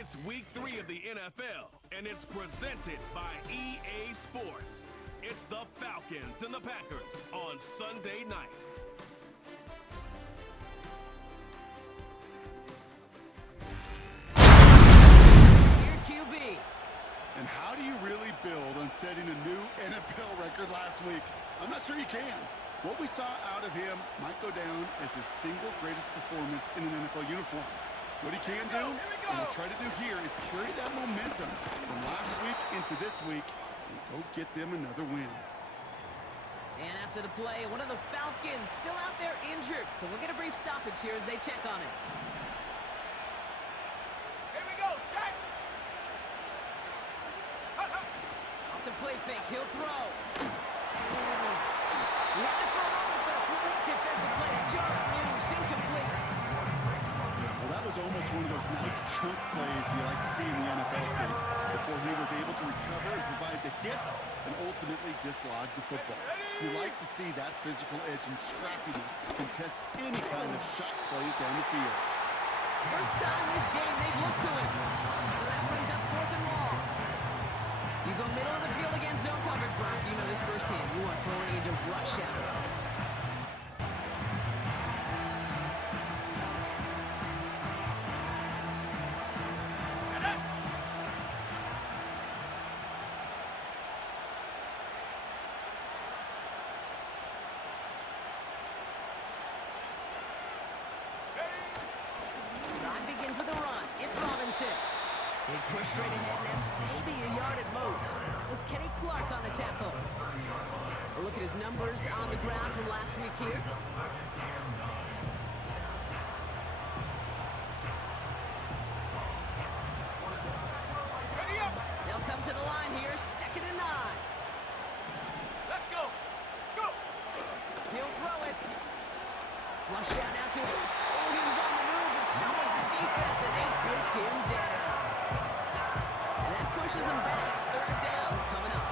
It's week 3 of the NFL, and it's presented by EA Sports. It's the Falcons and the Packers on Sunday night. Here, QB. And how do you really build on setting a new NFL record last week? I'm not sure you can. What we saw out of him might go down as his single greatest performance in an NFL uniform. What he can do, and we'll try to do here, is carry that momentum from last week into this week and go get them another win. And after the play, one of the Falcons still out there injured. So we'll get a brief stoppage here as they check on it. Here we go, set! Off the play fake, he'll throw. He had it for a moment, but a great defensive play to jar it loose, incomplete. Well, that was almost one of those nice chunk plays you like to see in the NFL, Kate, before he was able to recover and provide the hit and ultimately dislodge the football. You like to see that physical edge and scrappiness to contest any kind of shot plays down the field. First time this game they've looked to him. So that brings up 4th and long. You go middle of the field against zone coverage, Brock. You know this firsthand. You want throwing into rush out. He's pushed straight ahead, and that's maybe a yard at most. That was Kenny Clark on the tackle. A look at his numbers on the ground from last week here. They'll come to the line here, 2nd and 9. Let's go! Go! He'll throw it. Flush out now to him. Oh, he was on the move, but so was the defense, and they take him down. Pushes him back, 3rd down coming up.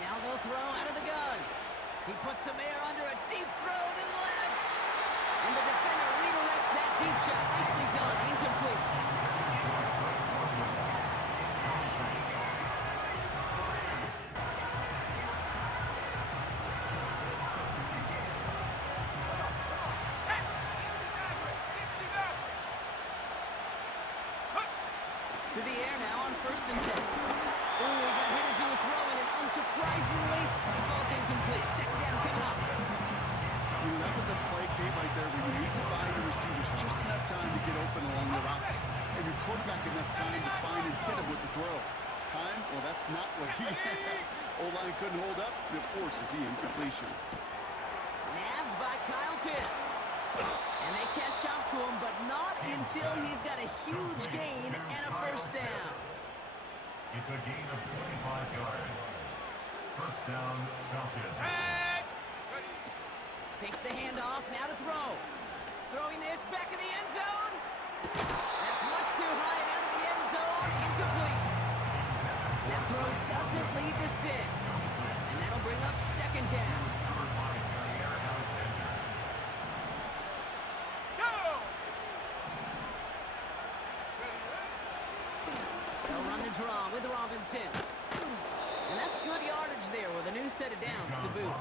Now they'll throw out of the gun. He puts some air under a deep throw to the left. And the defender redirects that deep shot. Nicely done, incomplete. To the air now on 1st and 10. Oh, he got hit as he was throwing, and unsurprisingly, he falls incomplete. 2nd down coming up. You know, that was a play, Kate, right there where you need to buy your receivers just enough time to get open along the routes, and your quarterback enough time to find and hit him with the throw. Time? Well, that's not what he had. O-line couldn't hold up, and it forces the incompletion. Nabbed by Kyle Pitts. And they can't chop to him, but not until he's got a huge gain and a 1st down. It's a gain of 25 yards. 1st down, Falcons. Takes the handoff, now to throw. Throwing this back in the end zone. That's much too high and out of the end zone. Incomplete. That throw doesn't lead to 6. And that'll bring up 2nd down. Draw with Robinson. And that's good yardage there with a new set of downs to boot.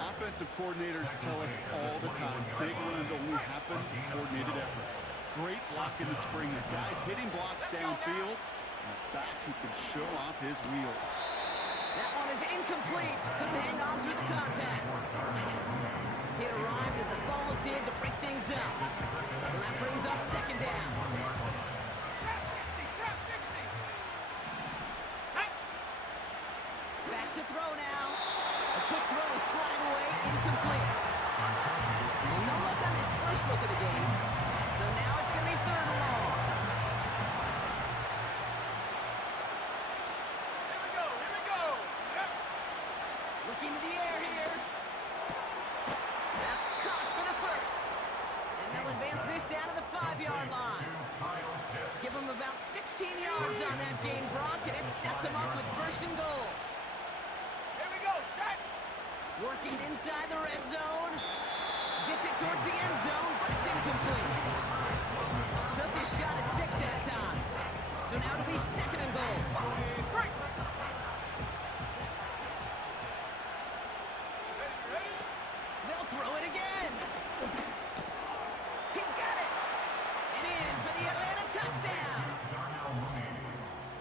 Offensive coordinators tell us all the time, big runs only happen with coordinated efforts. Great block in the spring of guys hitting blocks downfield, and a back who can show off his wheels. That one is incomplete. Couldn't hang on through the contact. It arrived as the ball did to break things up. So that brings up 2nd down. Back to throw now. A quick throw is swatted away, incomplete. Well, no luck on his first look of the game. So now it's going to be 3rd and long. Here we go! Yep. Looking to the air here. That's caught for the 1st. And they'll advance this down to the 5-yard line. Give them about 16 yards on that gain, Brock, and it sets them up with 1st and goal. Working inside the red zone. Gets it towards the end zone, but it's incomplete. Took his shot at 6 that time. So now it'll be 2nd and goal. They'll throw it again. He's got it. And in for the Atlanta touchdown.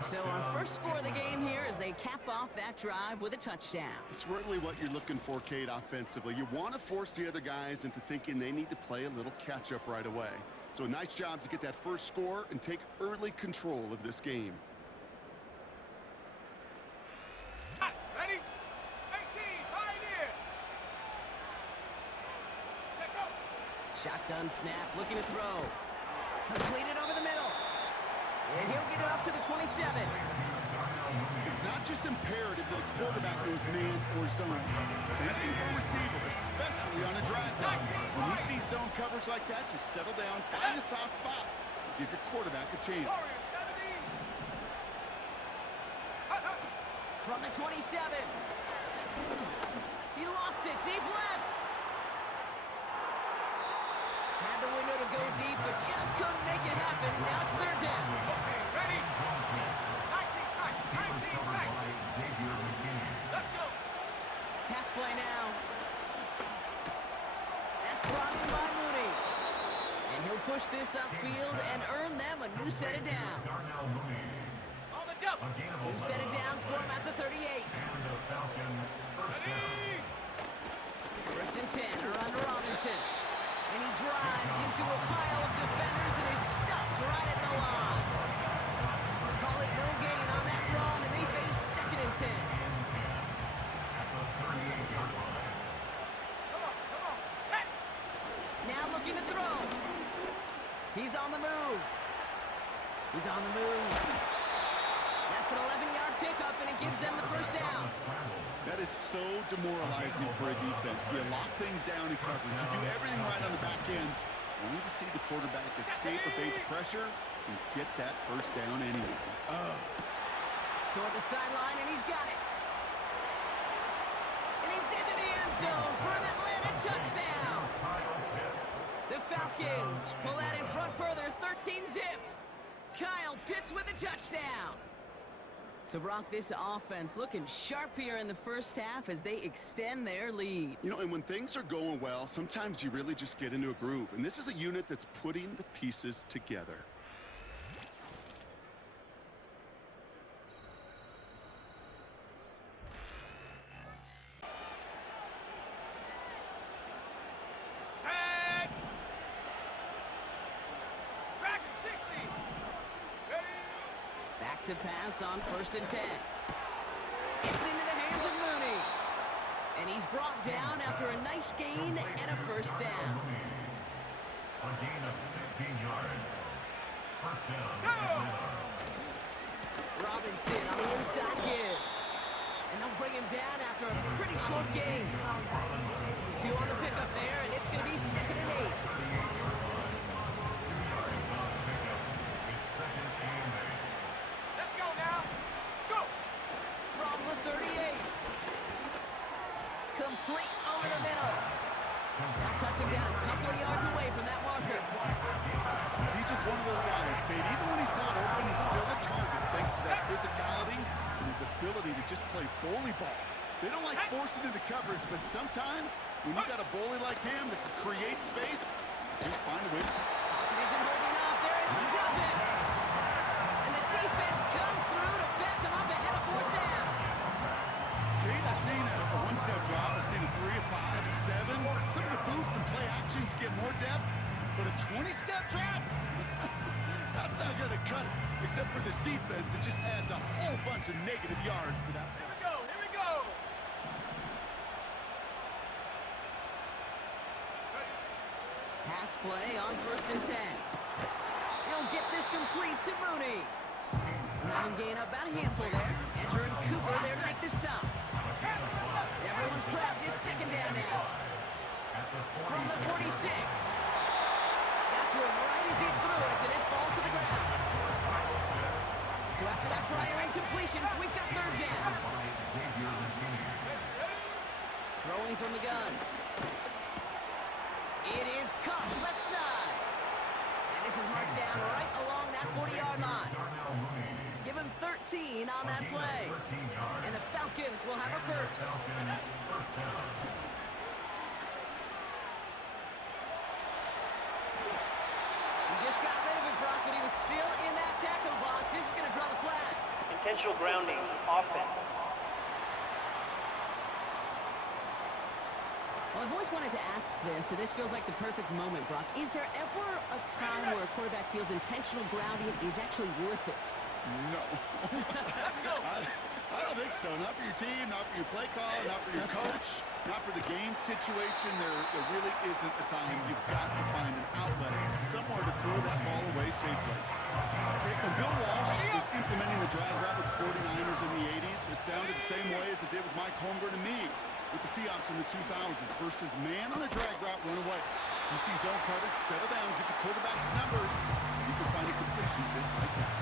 So our first score of the game here as they cap off that drive with a touchdown. It's really what you're looking for, Kate, offensively. You want to force the other guys into thinking they need to play a little catch-up right away. So a nice job to get that first score and take early control of this game. Ready? 18, pioneer. Check out. Shotgun snap, looking to throw. Completed over the middle. And he'll get it up to the 27. It's not just imperative that a quarterback knows man or zone. Same thing for a receiver, especially on a drive. When you see zone coverage like that, just settle down, find a soft spot, and give your quarterback a chance. From the 27. He lofts it deep left. Had the window to go deep, but just couldn't make it happen. Now it's 3rd down. Okay, ready? 19 tight. 19 tight. Let's go. Pass play now. That's brought in by Mooney. And he'll push this upfield and earn them a new set of downs. On the double. New set of downs for him at the 38. Ready? 1st and 10, around to Robinson. And he drives into a pile of defenders and is stuffed right at the line. Call it no gain on that run, and they face 2nd and 10. Come on, set. Now looking to throw. He's on the move. He's on the move. That's an 11-yard pickup, and it gives them the 1st down. That is so demoralizing for a defense. You lock things down in coverage. You do everything right on the back end. You need to see the quarterback escape, evade the pressure, and get that 1st down anyway. Toward the sideline, and he's got it. And he's into the end zone for an Atlanta touchdown. The Falcons pull that in front further, 13-zip. Kyle Pitts with a touchdown. So, Brock, this offense looking sharp here in the 1st half as they extend their lead. You know, and when things are going well, sometimes you really just get into a groove. And this is a unit that's putting the pieces together. Set. Track at 60. Ready? Back to pass on 1st and 10. It's into the hands of Mooney. And he's brought down after a nice gain and a 1st down. A gain of 16 yards. 1st down. Robinson on the inside give. And they'll bring him down after a pretty short gain. 2 on the pickup there, and it's going to be 2nd and 8. Let's go now. Go. From the 38. Complete over the middle. Now touching down a couple of yards away from that marker. He's just one of those guys, Kate. Even when he's not open, he's still a target thanks to that physicality and his ability to just play bully ball. They don't like forcing into coverage, but sometimes when you got a bully like him that can create space, just find a way. Pocket isn't holding up. They're able to drop it. And the defense comes through to back them up ahead of 4th down. Kate, I've seen a one-step drop. I've seen a 3, a 5, a 7. Some of the boots and play actions get more depth, but a 20-step drop? That's not going to cut it. Except for this defense, it just adds a whole bunch of negative yards to that. Here we go. Ready? Pass play on 1st and 10. He'll get this complete to Mooney. Let him gain about a handful there. Andrew and Cooper there to make the stop. Everyone's prepped. It's 2nd down now. From the 46. Got to him right as he threw it, and it falls to the ground. So after that prior incompletion, we've got 3rd down. 3 Throwing from the gun. It is caught left side. And this is marked down right along that 40-yard line. Give him 13 on that play. And the Falcons will have a first. He just got rid of it, Brock, but he was still in that tackle box. This is going to draw the flag. Intentional grounding, offense. Well, I've always wanted to ask this, and this feels like the perfect moment, Brock. Is there ever a time where a quarterback feels intentional grounding is actually worth it? No. I don't think so. Not for your team, not for your play call, not for your coach, not for the game situation. There really isn't a time. You've got to find an outlet, somewhere to throw that ball away safely. Okay, when Bill Walsh was implementing the drag route with the 49ers in the 80s, it sounded the same way as it did with Mike Holmgren and me with the Seahawks in the 2000s versus man on the drag route, run away. You see zone coverage, settle down, get the quarterback his numbers, you can find a completion just like that.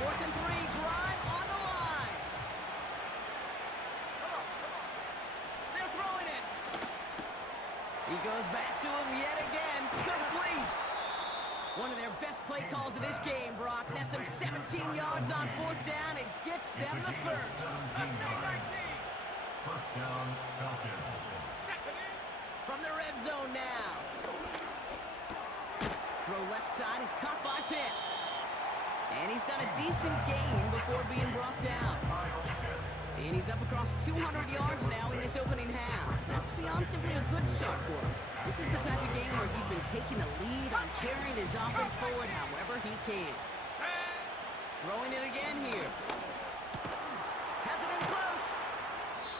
4th and 3, drive on the line. They're throwing it. He goes back to him yet again. Complete. One of their best play calls of this game, Brock. That's him 17 yards on 4th down and gets them the first. First down, Falcons. From the red zone now. Throw left side is caught by Pitts. And he's got a decent gain before being brought down. And he's up across 200 yards now in this opening half. That's beyond simply a good start for him. This is the type of game where he's been taking the lead on carrying his offense forward however he can. Throwing it again here. Has it in close.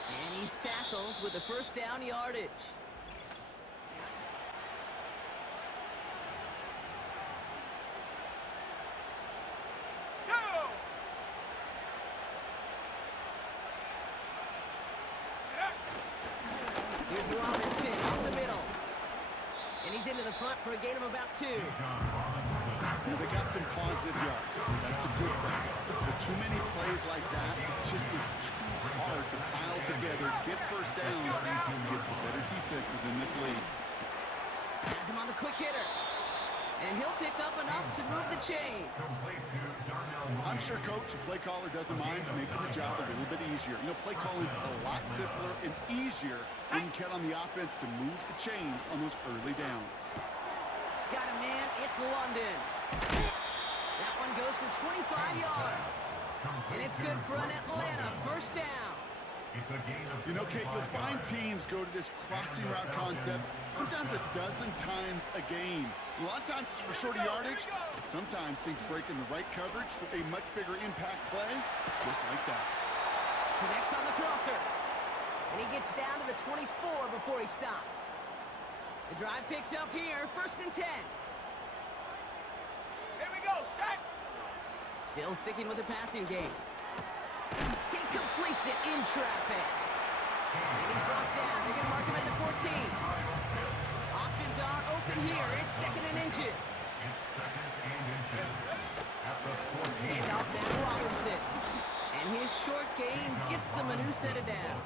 And he's tackled with the first down yardage. Here's Robinson up the middle. And he's into the front for a gain of about 2. Well, they got some positive yards. That's a good thing. But too many plays like that, it just is too hard to pile together, get first downs, against the better defenses in this league. Has him on the quick hitter. And he'll pick up enough to move the chains. I'm sure coach, a play caller doesn't mind making the job a little bit easier. You know, play calling's a lot simpler and easier when you count on the offense to move the chains on those early downs. Got a man, it's London. That one goes for 25 yards. And it's good for an Atlanta first down. You know, Kate, you'll find teams go to this crossing route concept sometimes a dozen times a game. A lot of times it's for shorter yardage, but sometimes things break in the right coverage for a much bigger impact play, just like that. Connects on the crosser. And he gets down to the 24 before he stopped. The drive picks up here, 1st and 10. Here we go, set. Still sticking with the passing game. He completes it in traffic. And he's brought down. They're going to mark him at the 14. Options are open here. It's 2nd and inches. And off that Robinson. And his short gain gets them a new set of downs.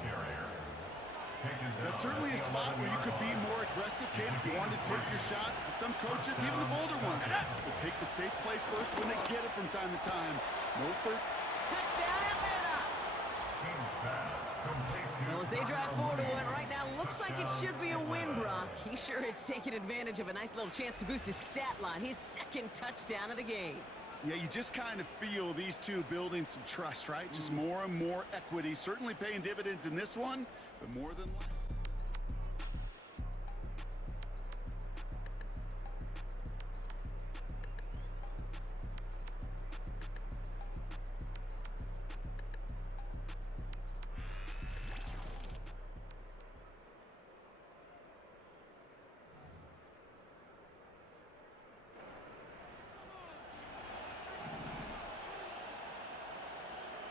That's certainly a spot where you could be more aggressive, Kate, if you wanted to take your shots. But some coaches, even the bolder ones, will take the safe play first when they get it from time to time. No third. Touchdown, Atlanta! Well, as they drive 4-1 right now, looks like it should be a win, Brock. He sure is taking advantage of a nice little chance to boost his stat line. His 2nd touchdown of the game. Yeah, you just kind of feel these two building some trust, right? Just more and more equity. Certainly paying dividends in this one, but more than less.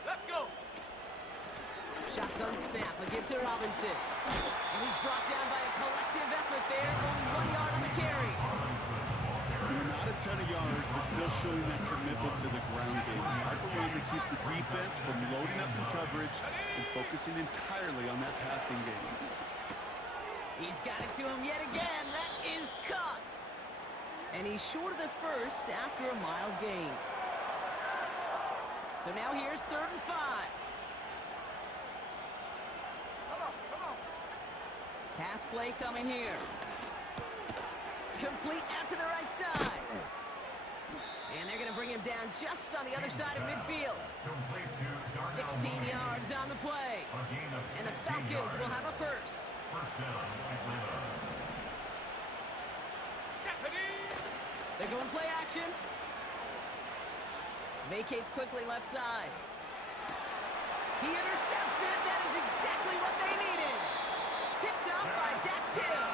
Let's go. Shotgun snap, a give to Robinson. And he's brought down by a collective effort there. Only 1 yard on the carry. Not a ton of yards, but still showing that commitment to the ground game. The type of run that keeps the defense from loading up in coverage and focusing entirely on that passing game. He's got it to him yet again. That is caught. And he's short of the first after a mild gain. So now here's 3rd and 5. Come on. Pass play coming here. Complete out to the right side. And they're going to bring him down just on the other side of midfield. 16 yards on the play. And the Falcons will have a first. First down, Atlanta. They're going play action. Vacates quickly left side. He intercepts it. That is exactly what they needed. Picked off by Dax Hill.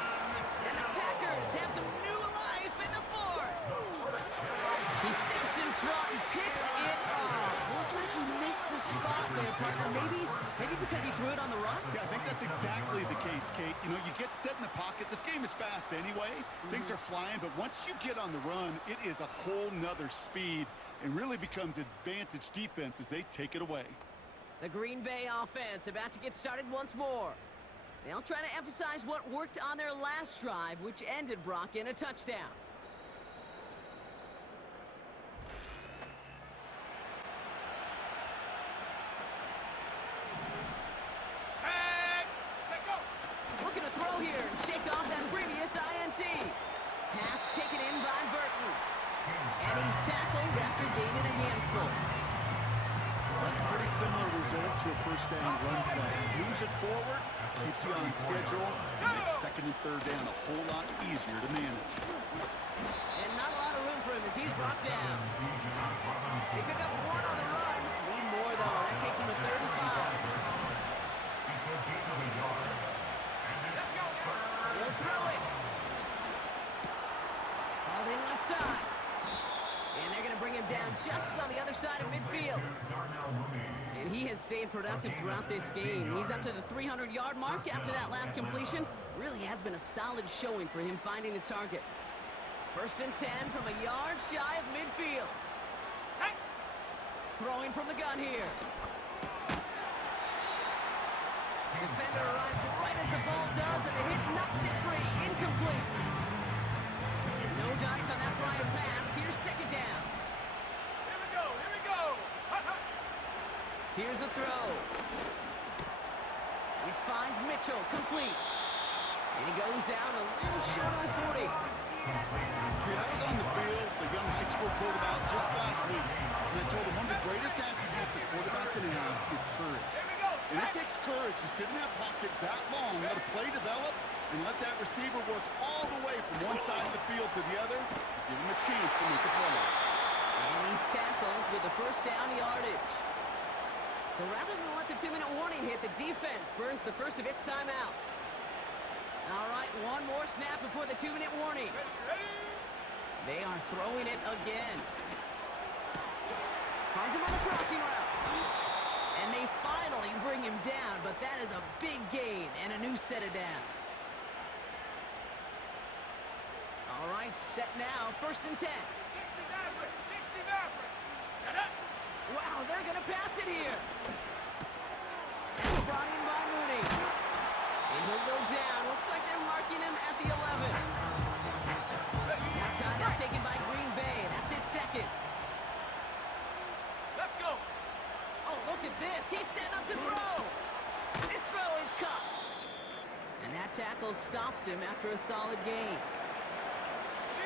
And the Packers have some new life in the 4th. He steps in front and picks it off. Looked like he missed the spot there, partner. Maybe because he threw it on the run? Yeah, I think that's exactly the case, Kate. You know, you get set in the pocket. This game is fast anyway. Things are flying, but once you get on the run, it is a whole nother speed and really becomes advantage defense as they take it away. The Green Bay offense about to get started once more. They'll try to emphasize what worked on their last drive, which ended, Brock, in a touchdown. Looking to throw here and shake off that previous INT. Pass taken in by Burton. And he's tackled after gaining a handful. That's a pretty similar result to a first down run play. Moves it forward, keeps you on schedule, and makes 2nd and 3rd down a whole lot easier to manage. And not a lot of room for him as he's brought down. They pick up 1 on the run. Need more, though. That takes him to 3rd and 5. He'll throw it. All in left side. And they're going to bring him down just on the other side of midfield. And he has stayed productive throughout this game. He's up to the 300-yard mark after that last completion. Really has been a solid showing for him finding his targets. 1st and 10 from a yard shy of midfield. Throwing from the gun here. Defender arrives right as the ball does, and the hit knocks it free. Incomplete. No dice on that prior pass. Here's 2nd down. Here we go. Here's a throw. This finds Mitchell, complete. And he goes out a little short of the 40. Okay, I was on the field, the young high school quarterback, just last week, and I told him one of the greatest attributes a quarterback can have is courage. And it takes courage to sit in that pocket that long, let a play develop, and let that receiver work all the way from one side of the field to the other, give him a chance to make a play. And he's tackled with the 1st down yardage. So rather than let the 2-minute warning hit, the defense burns the first of its timeouts. All right, 1 more snap before the 2-minute warning. They are throwing it again. Finds him on the crossing route. And they finally bring him down, but that is a big gain and a new set of downs. All right, set now, 1st and 10. 60 Maverick. Set up. Wow, they're going to pass it here. And brought in by Mooney. And he'll go down. Looks like they're marking him at the 11. Now timeout taken by Green Bay. That's it, 2nd. Let's go. Oh, look at this. He's set up to throw. This throw is caught. And that tackle stops him after a solid gain.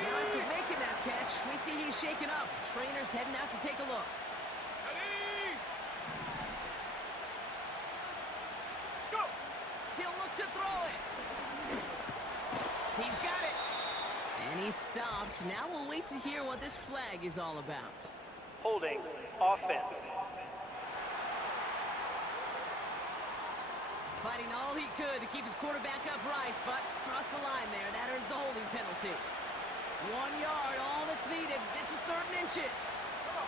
Now after making that catch, we see he's shaken up. Trainer's heading out to take a look. Go. He'll look to throw it. He's got it. And he's stopped. Now we'll wait to hear what this flag is all about. Holding. Offense. Fighting all he could to keep his quarterback upright, but crossed the line there. That earns the holding penalty. 1 yard, all that's needed. This is 3rd and inches. Come on.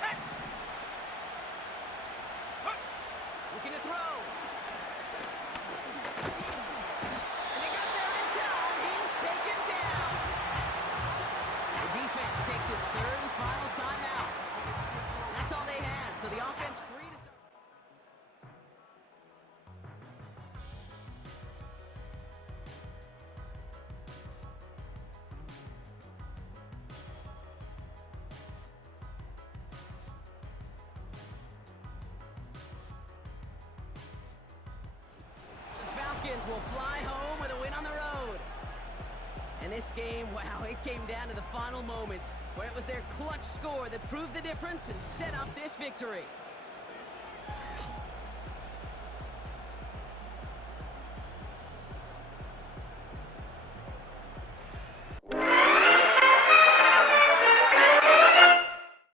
Set. Looking to throw. And he got there in time. He's taken down. The defense Falcons will fly home with a win on the road. And this game, wow, it came down to the final moments, where it was their clutch score that proved the difference and set up this victory.